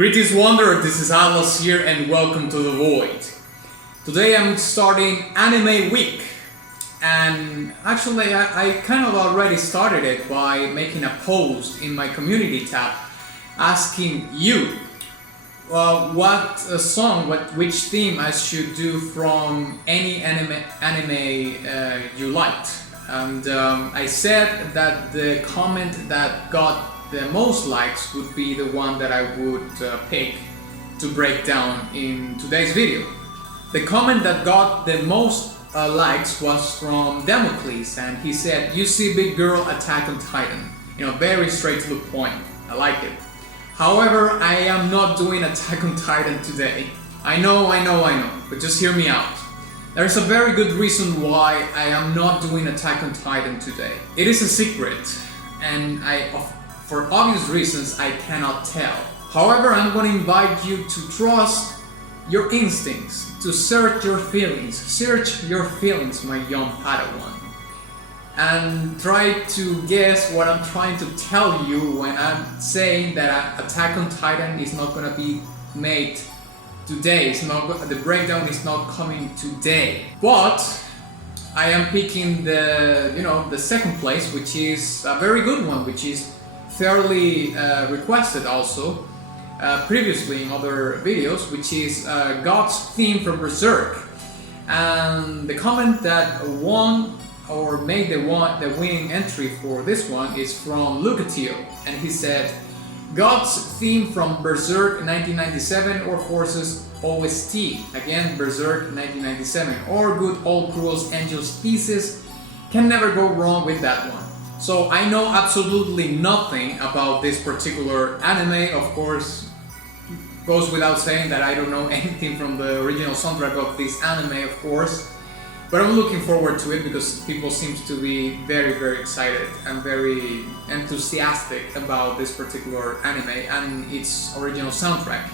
Greetings Wanderer, this is Atlas here and welcome to the Void. Today I'm starting Anime Week, and actually I kind of already started it by making a post in my community tab asking you which theme I should do from any anime you liked. And I said that the comment that got the most likes would be the one that I would pick to break down in today's video. The comment that got the most likes was from Democles, and he said, "You see big girl Attack on Titan." You know, very straight to the point. I like it. However, I am not doing Attack on Titan today. I know, but just hear me out. There's a very good reason why I am not doing Attack on Titan today. It is a secret, and for obvious reasons I cannot tell. However, I'm going to invite you to trust your instincts, to search your feelings. Search your feelings, my young Padawan. And try to guess what I'm trying to tell you when I'm saying that Attack on Titan is not going to be made today. The breakdown is not coming today. But I am picking the second place, which is a very good one, which is fairly requested also previously in other videos, which is God's theme from Berserk. And the comment that won or made the winning entry for this one is from Lucatio, and he said, "God's theme from Berserk 1997 or Forces OST, again Berserk 1997, or good old Cruel Angel's thesis, can never go wrong with that one." So I know absolutely nothing about this particular anime. Of course, goes without saying that I don't know anything from the original soundtrack of this anime, of course. But I'm looking forward to it because people seem to be very, very excited and very enthusiastic about this particular anime and its original soundtrack.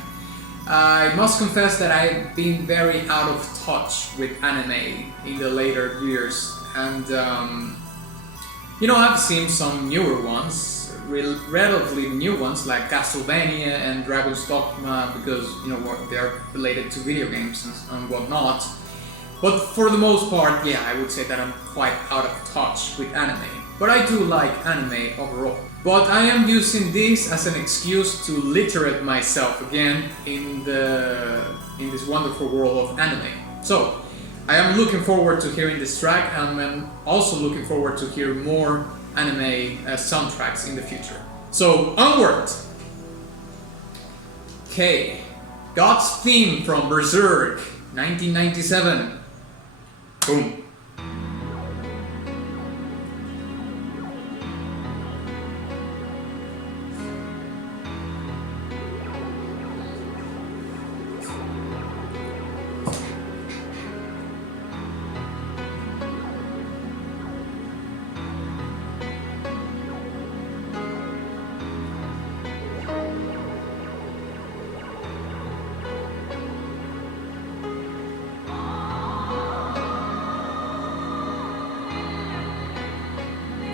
I must confess that I've been very out of touch with anime in the later years, and I've seen some newer ones, relatively new ones like Castlevania and Dragon's Dogma, because they're related to video games and whatnot. But for the most part, yeah, I would say that I'm quite out of touch with anime. But I do like anime overall. But I am using this as an excuse to literate myself again in this wonderful world of anime. So I am looking forward to hearing this track, and I'm also looking forward to hear more anime soundtracks in the future. So onward! Okay, God's theme from Berserk 1997. Boom.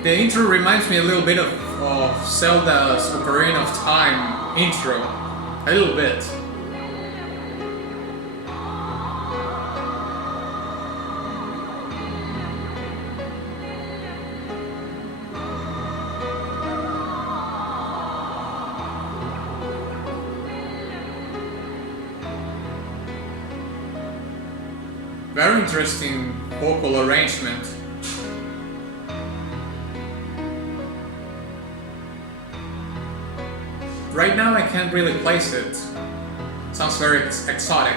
The intro reminds me a little bit of ZELDA's Ocarina of Time intro. A little bit. Very interesting vocal arrangement. Right now I can't really place it. Sounds very exotic.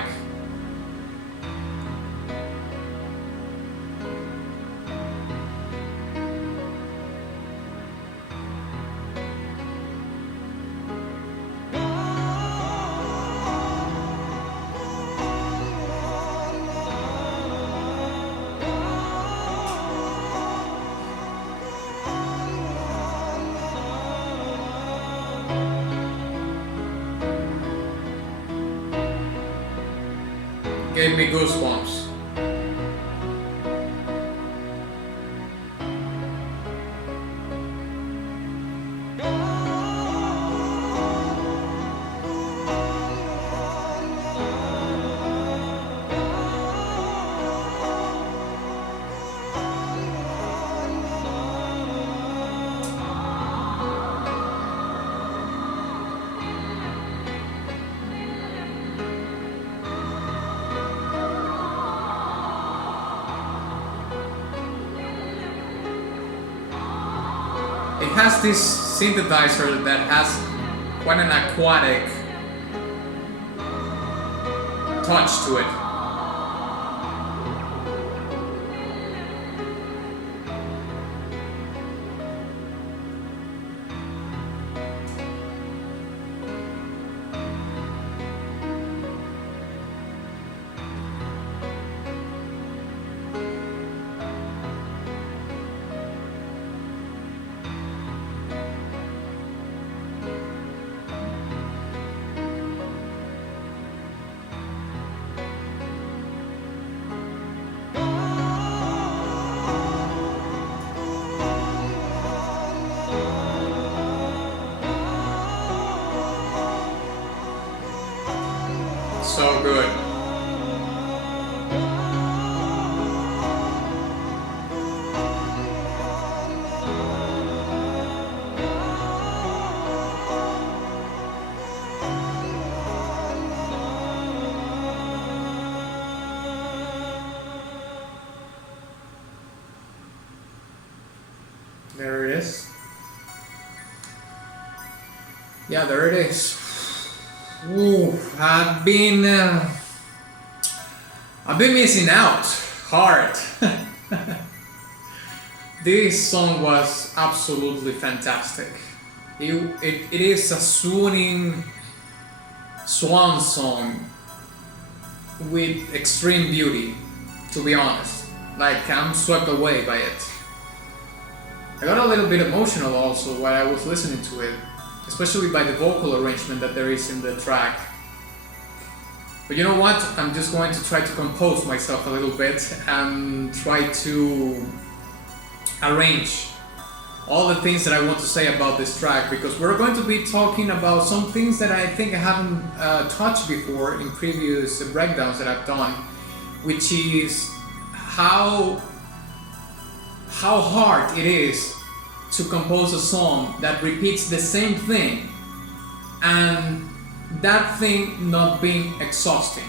Gave me goosebumps. It has this synthesizer that has quite an aquatic touch to it. So good. There it is. Yeah, there it is. Ooh, I've been missing out hard. This song was absolutely fantastic. It is a swooning swan song with extreme beauty, to be honest. Like, I'm swept away by it. I got a little bit emotional also while I was listening to it, especially by the vocal arrangement that there is in the track. But you know what? I'm just going to try to compose myself a little bit and try to arrange all the things that I want to say about this track, because we're going to be talking about some things that I think I haven't touched before in previous breakdowns that I've done, which is how hard it is to compose a song that repeats the same thing and that thing not being exhausting.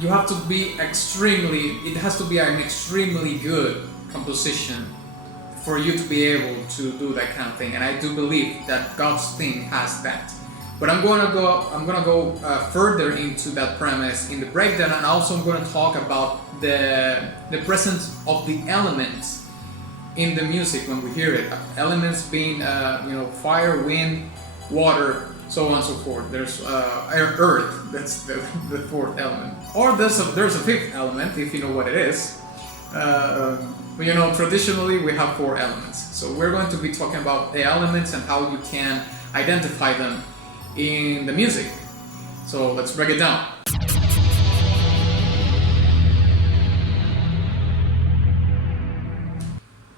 You have to be it has to be an extremely good composition for you to be able to do that kind of thing, and I do believe that God's thing has that. But I'm gonna go further into that premise in the breakdown, and also I'm gonna talk about the presence of the elements in the music when we hear it. Elements being fire, wind, water, so on and so forth. There's earth, that's the fourth element. Or there's a fifth element, if you know what it is. But traditionally we have four elements. So we're going to be talking about the elements and how you can identify them in the music. So let's break it down.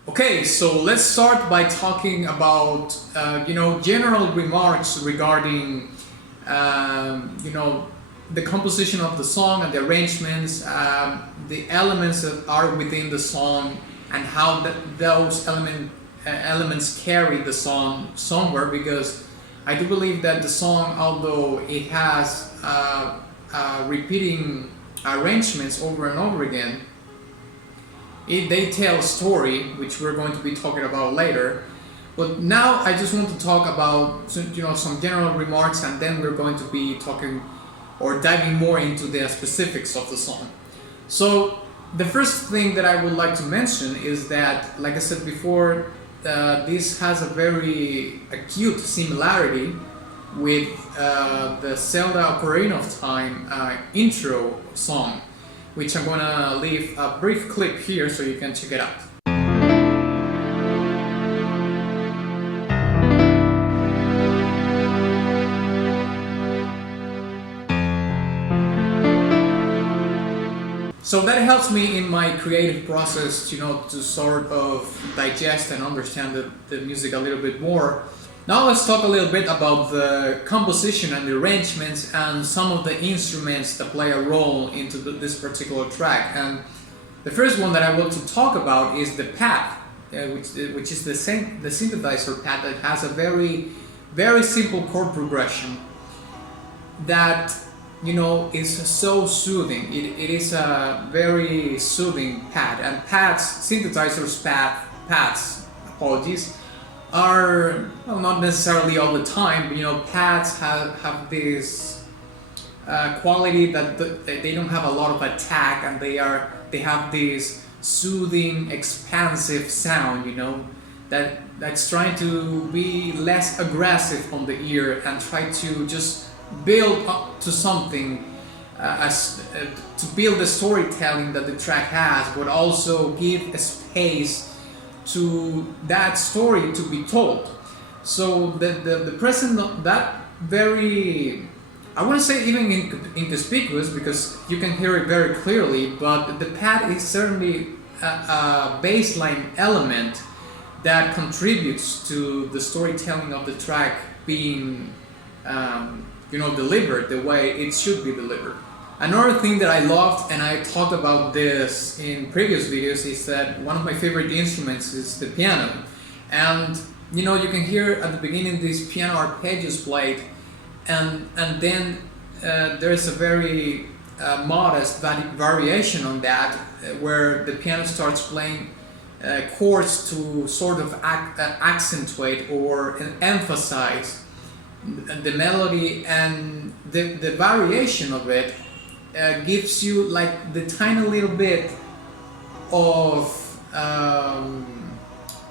Okay, so let's start by talking about general remarks regarding the composition of the song and the arrangements, the elements that are within the song, and how those elements carry the song somewhere. Because I do believe that the song, although it has repeating arrangements over and over again, they tell a story, which we're going to be talking about later. But now I just want to talk about some general remarks, and then we're going to be talking or diving more into the specifics of the song. So the first thing that I would like to mention is that, like I said before, this has a very acute similarity with the ZELDA Ocarina of Time intro song, which I'm gonna leave a brief clip here so you can check it out. So that helps me in my creative process, to sort of digest and understand the music a little bit more. Now let's talk a little bit about the composition and the arrangements and some of the instruments that play a role into this particular track. And the first one that I want to talk about is the pad, which is the synthesizer pad that has a very, very simple chord progression that is so soothing. It is a very soothing pad, and synthesizers pads, are, well, not necessarily all the time, but pads have this quality that they don't have a lot of attack, and they have this soothing, expansive sound, that's trying to be less aggressive on the ear and try to just build up to something, to build the storytelling that the track has, but also give a space to that story to be told. So the present, that very, I wouldn't say even inconspicuous, because you can hear it very clearly, but the pad is certainly a baseline element that contributes to the storytelling of the track being delivered the way it should be delivered. Another thing that I loved, and I talked about this in previous videos, is that one of my favorite instruments is the piano. And you can hear at the beginning these piano arpeggios played, and then there's a very modest variation on that, where the piano starts playing chords to sort of accentuate or emphasize the melody, and the variation of it gives you like the tiny little bit of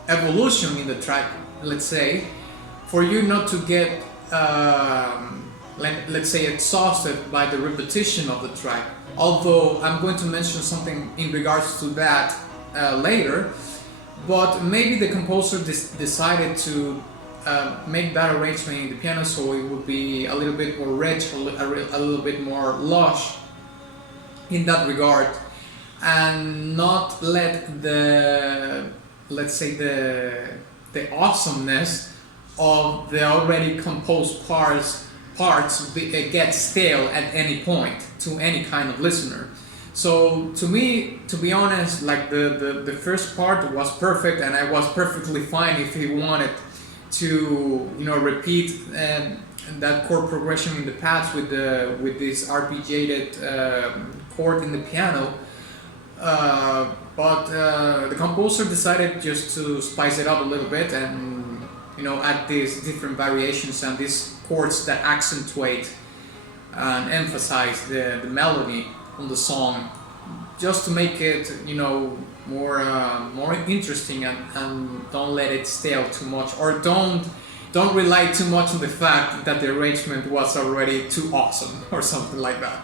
evolution in the track, let's say, for you not to get let's say exhausted by the repetition of the track. Although I'm going to mention something in regards to that later, but maybe the composer decided to make that arrangement in the piano so it would be a little bit more rich, a little bit more lush in that regard, and not let the, let's say, the awesomeness of the already composed parts get stale at any point to any kind of listener. So to me, to be honest, like the first part was perfect, and I was perfectly fine if he wanted to repeat that chord progression in the past with this arpeggiated chord in the piano, but the composer decided just to spice it up a little bit and add these different variations and these chords that accentuate and emphasize the melody on the song, just to make it more interesting, and don't let it stale too much, or don't rely too much on the fact that the arrangement was already too awesome or something like that.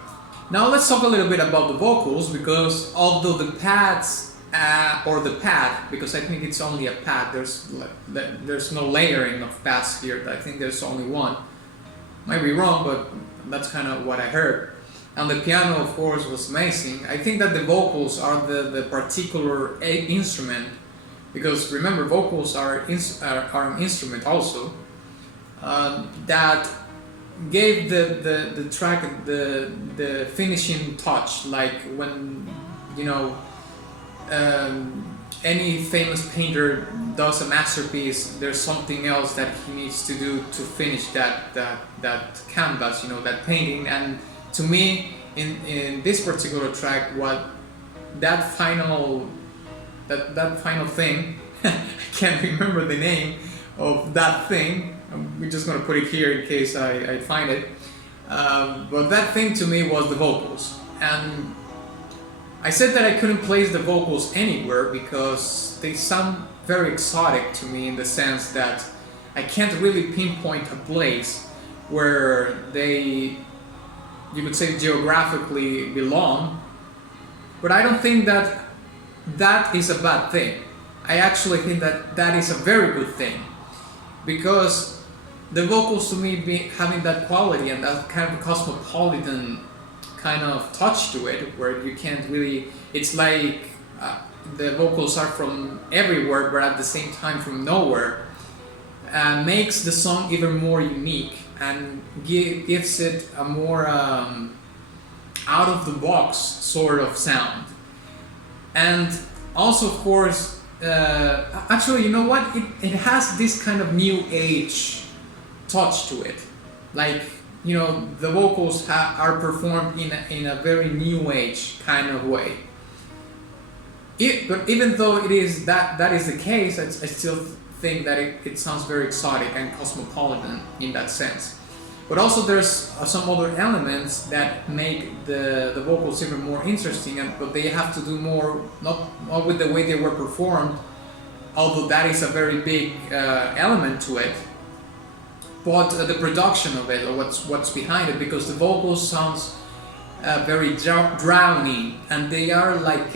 Now let's talk a little bit about the vocals, because although the pads or the pad, because I think it's only a pad, there's no layering of pads here, I think there's only one. Might be wrong, but that's kind of what I heard. And the piano, of course, was amazing. I think that the vocals are the particular instrument, because remember, vocals are an instrument also, that gave the track the finishing touch. Like when any famous painter does a masterpiece, there's something else that he needs to do to finish that canvas, that painting. And to me, in this particular track, what that final thing, I can't remember the name of that thing. We're just gonna put it here in case I find it. But that thing to me was the vocals, and I said that I couldn't place the vocals anywhere because they sound very exotic to me, in the sense that I can't really pinpoint a place where they, you could say, geographically belong. But I don't think that is a bad thing. I actually think that is a very good thing, because the vocals, to me, having that quality and that kind of cosmopolitan kind of touch to it, where you can't really, it's like the vocals are from everywhere but at the same time from nowhere, makes the song even more unique and gives it a more out of the box sort of sound. And also, of course, actually, you know what, it has this kind of new age touch to it, like, the vocals are performed in a very new age kind of way. But even though it is that is the case, I still think that it sounds very exotic and cosmopolitan in that sense. But also there's some other elements that make the vocals even more interesting, but they have to do more, not with the way they were performed, although that is a very big element to it, but the production of it, or what's behind it, because the vocals sounds very drowny, and they are like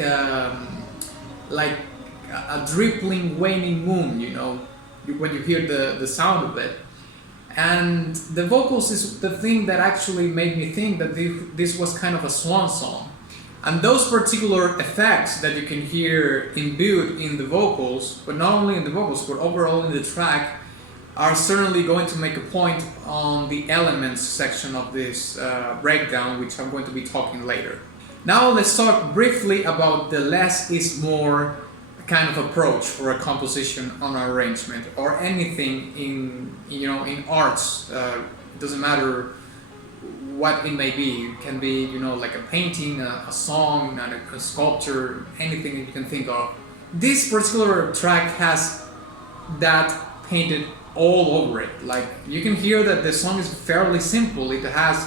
a drippling, waning moon, you know, when you hear the sound of it. And the vocals is the thing that actually made me think that this was kind of a swan song. And those particular effects that you can hear imbued in the vocals, but not only in the vocals, but overall in the track, are certainly going to make a point on the elements section of this breakdown, which I'm going to be talking later. Now let's talk briefly about the less is more kind of approach for a composition on an arrangement, or anything in arts. It doesn't matter what it may be. It can be, like a painting, a song, a sculpture, anything you can think of. This particular track has that painted all over it. Like, you can hear that the song is fairly simple. It has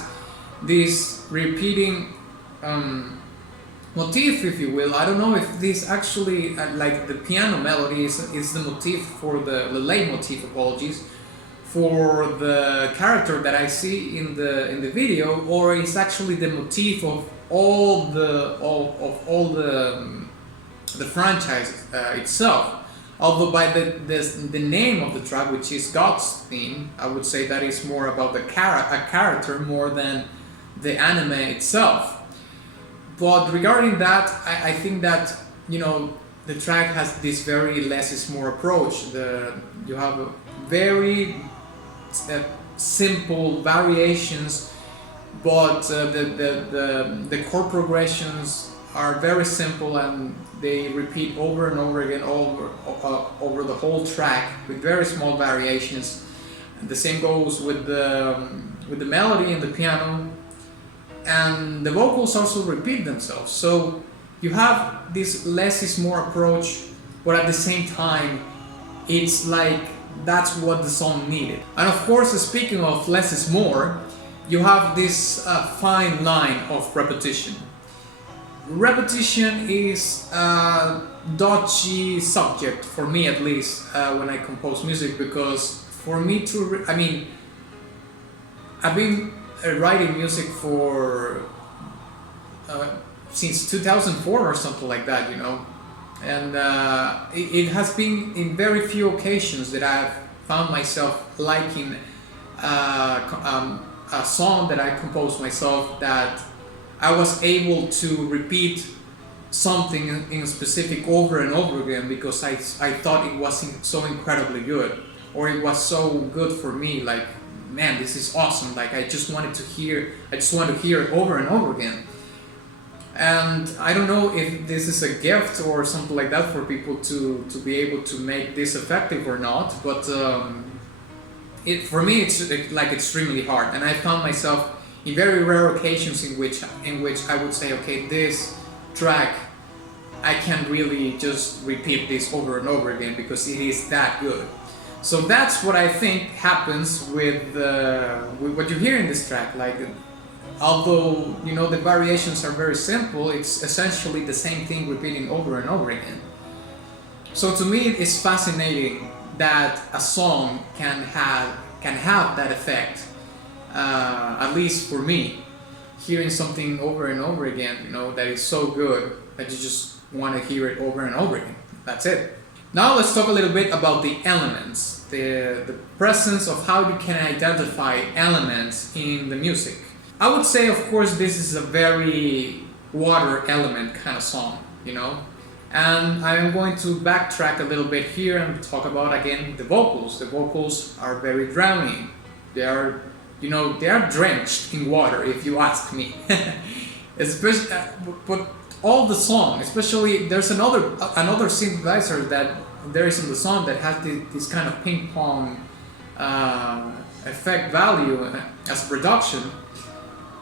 this repeating motif, if you will. I don't know if this actually, like the piano melody is the motif for the leitmotif, apologies, for the character that I see in the video, or it's actually the motif of all the franchise itself. Although by the name of the track, which is God's theme, I would say that is more about a character more than the anime itself. But regarding that, I think that the track has this very less is more approach. You have a very simple variations, but the chord progressions are very simple, and they repeat over and over again over the whole track with very small variations. And the same goes with the melody and the piano, and the vocals also repeat themselves. So you have this less is more approach, but at the same time it's like that's what the song needed. And of course, speaking of less is more, you have this fine line of repetition. Repetition is a dodgy subject for me, at least when I compose music, because for me to I've been writing music for since 2004 or something like that, and it has been in very few occasions that I've found myself liking a song that I composed myself, that I was able to repeat something in specific over and over again because I thought it was so incredibly good, or it was so good for me, like, man, this is awesome, like I just want to hear it over and over again. And I don't know if this is a gift or something like that for people to be able to make this effective or not, but for me it's like extremely hard, and I found myself in very rare occasions in which I would say, okay, this track I can really just repeat this over and over again because it is that good. So that's what I think happens with what you hear in this track. Like, although the variations are very simple, it's essentially the same thing repeating over and over again. So to me, it's fascinating that a song can have that effect. At least for me, hearing something over and over again, that is so good that you just want to hear it over and over again. That's it. Now let's talk a little bit about the elements, the presence of how you can identify elements in the music. I would say, of course, this is a very water element kind of song, and I am going to backtrack a little bit here and talk about again the vocals. The vocals are very drowning. They are drenched in water, if you ask me. Especially, but all the song, especially there's another synthesizer that there is in the song that has this kind of ping pong effect value as a production,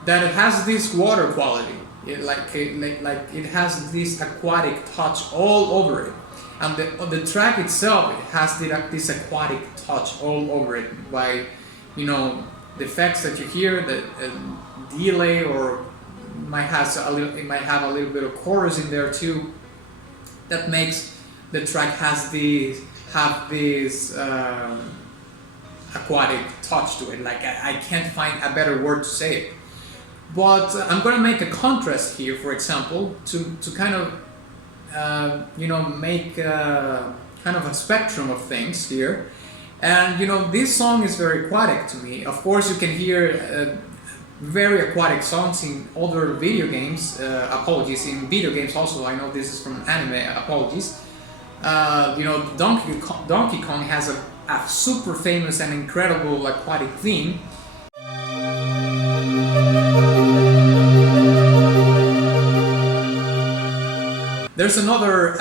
that it has this water quality. It has this aquatic touch all over it. And the track itself has this aquatic touch all over it by, you know, the effects that you hear, the delay, or it might have a little bit of chorus in there too. That makes the track have this aquatic touch to it. Like I can't find a better word to say it. But I'm gonna make a contrast here, for example, to kind of you know, make kind of a spectrum of things here. And you know, this song is very aquatic to me. Of course, you can hear very aquatic songs in other video games. Apologies, in video games also. I know this is from anime. Apologies. You know, Donkey Kong has a super famous and incredible aquatic theme. There's another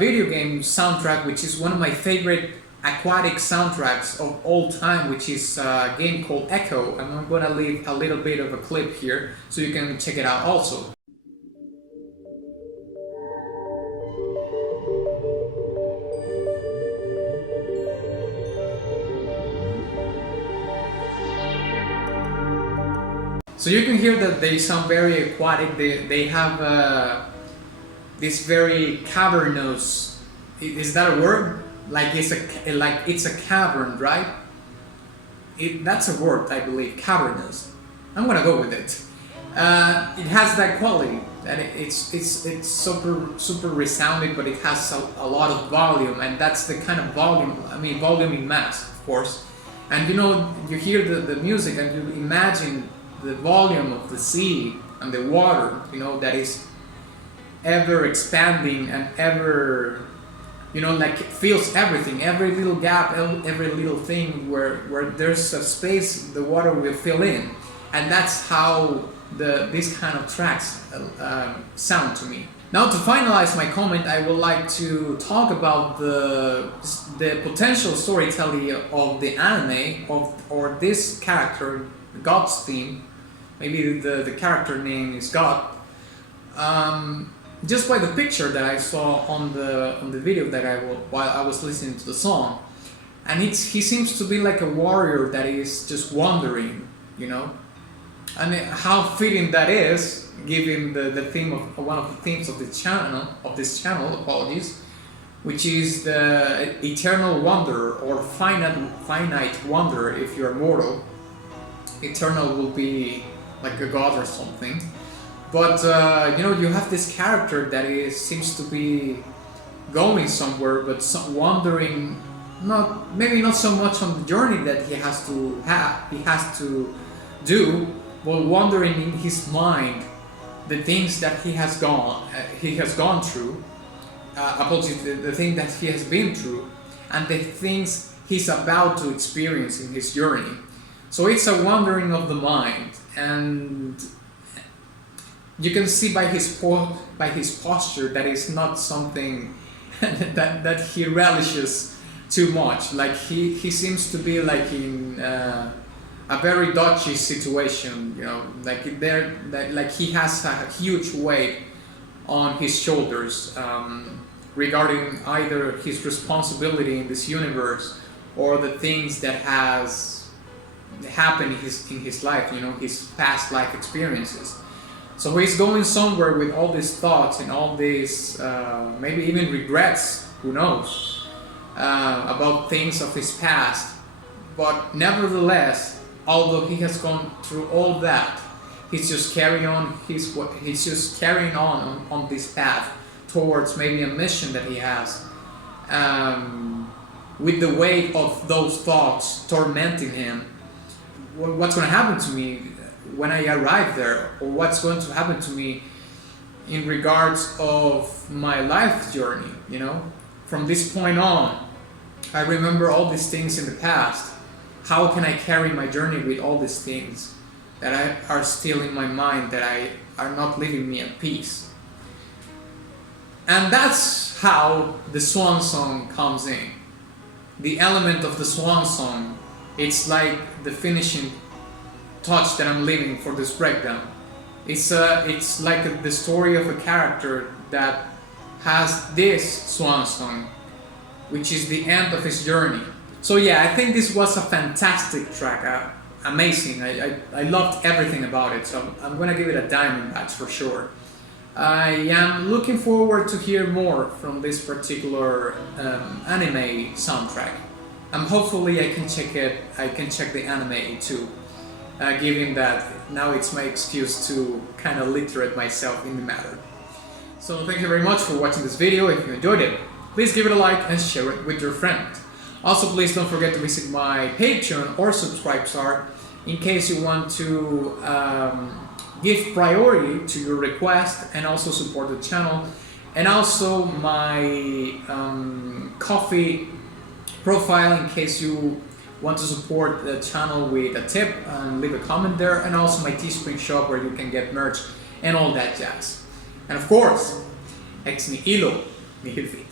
video game soundtrack which is one of my favorite aquatic soundtracks of all time, which is a game called Echo, and I'm gonna leave a little bit of a clip here so you can check it out also. So you can hear that they sound very aquatic. They have this very cavernous. Is that a word? Like it's a cavern, right? That's a word, I believe. Cavernous. I'm gonna go with it. It has that quality that it's super resounding, but it has a lot of volume, and that's the kind of volume. I mean, volume in mass, of course. And you know, you hear the music, and you imagine the volume of the sea and the water. You know, that is ever expanding and ever, you know, like it fills everything, every little gap, every little thing where there's a space, the water will fill in. And that's how these kind of tracks sound to me. Now, to finalize my comment, I would like to talk about the potential storytelling of the anime or this character, God's theme. Maybe the character name is God. Just by the picture that I saw on the video that while I was listening to the song, and he seems to be like a warrior that is just wandering, you know, and how fitting that is, given the theme of one of the themes of this channel, apologies, which is the eternal wonder or finite wonder. If you're mortal, eternal will be like a god or something. But you know, you have this character that seems to be going somewhere, but wandering. Maybe not so much on the journey that he has to do, but wandering in his mind, the things that he has gone through. Apologies, the thing that he has been through, and the things he's about to experience in his journey. So it's a wandering of the mind, and you can see by his posture that it's not something that he relishes too much. Like he seems to be like in a very dodgy situation, you know, like he has a huge weight on his shoulders regarding either his responsibility in this universe or the things that has happened in his life, you know, his past life experiences. So he's going somewhere with all these thoughts and all these, maybe even regrets, who knows, about things of his past. But nevertheless, although he has gone through all that, he's just carrying on on this path towards maybe a mission that he has, with the weight of those thoughts tormenting him. What's going to happen to me when I arrive there, or what's going to happen to me in regards of my life journey, you know? From this point on, I remember all these things in the past. How can I carry my journey with all these things that are still in my mind, that are not leaving me at peace? And that's how the Swansong comes in. The element of the Swansong, it's like the finishing touch that I'm leaving for this breakdown. It's like the story of a character that has this Swansong, which is the end of his journey. So yeah, I think this was a fantastic track, amazing. I loved everything about it, so I'm gonna give it a diamond badge for sure. I am looking forward to hear more from this particular anime soundtrack. Hopefully I can check it. I can check the anime too, given that now it's my excuse to kind of literate myself in the matter. So thank you very much for watching this video. If you enjoyed it, please give it a like and share it with your friends. Also, please don't forget to visit my Patreon or Subscribestar in case you want to give priority to your request and also support the channel, and also my Coffee profile in case you want to support the channel with a tip and leave a comment there, and also my Teespring shop where you can get merch and all that jazz. And of course, ex nihilo nihil fit.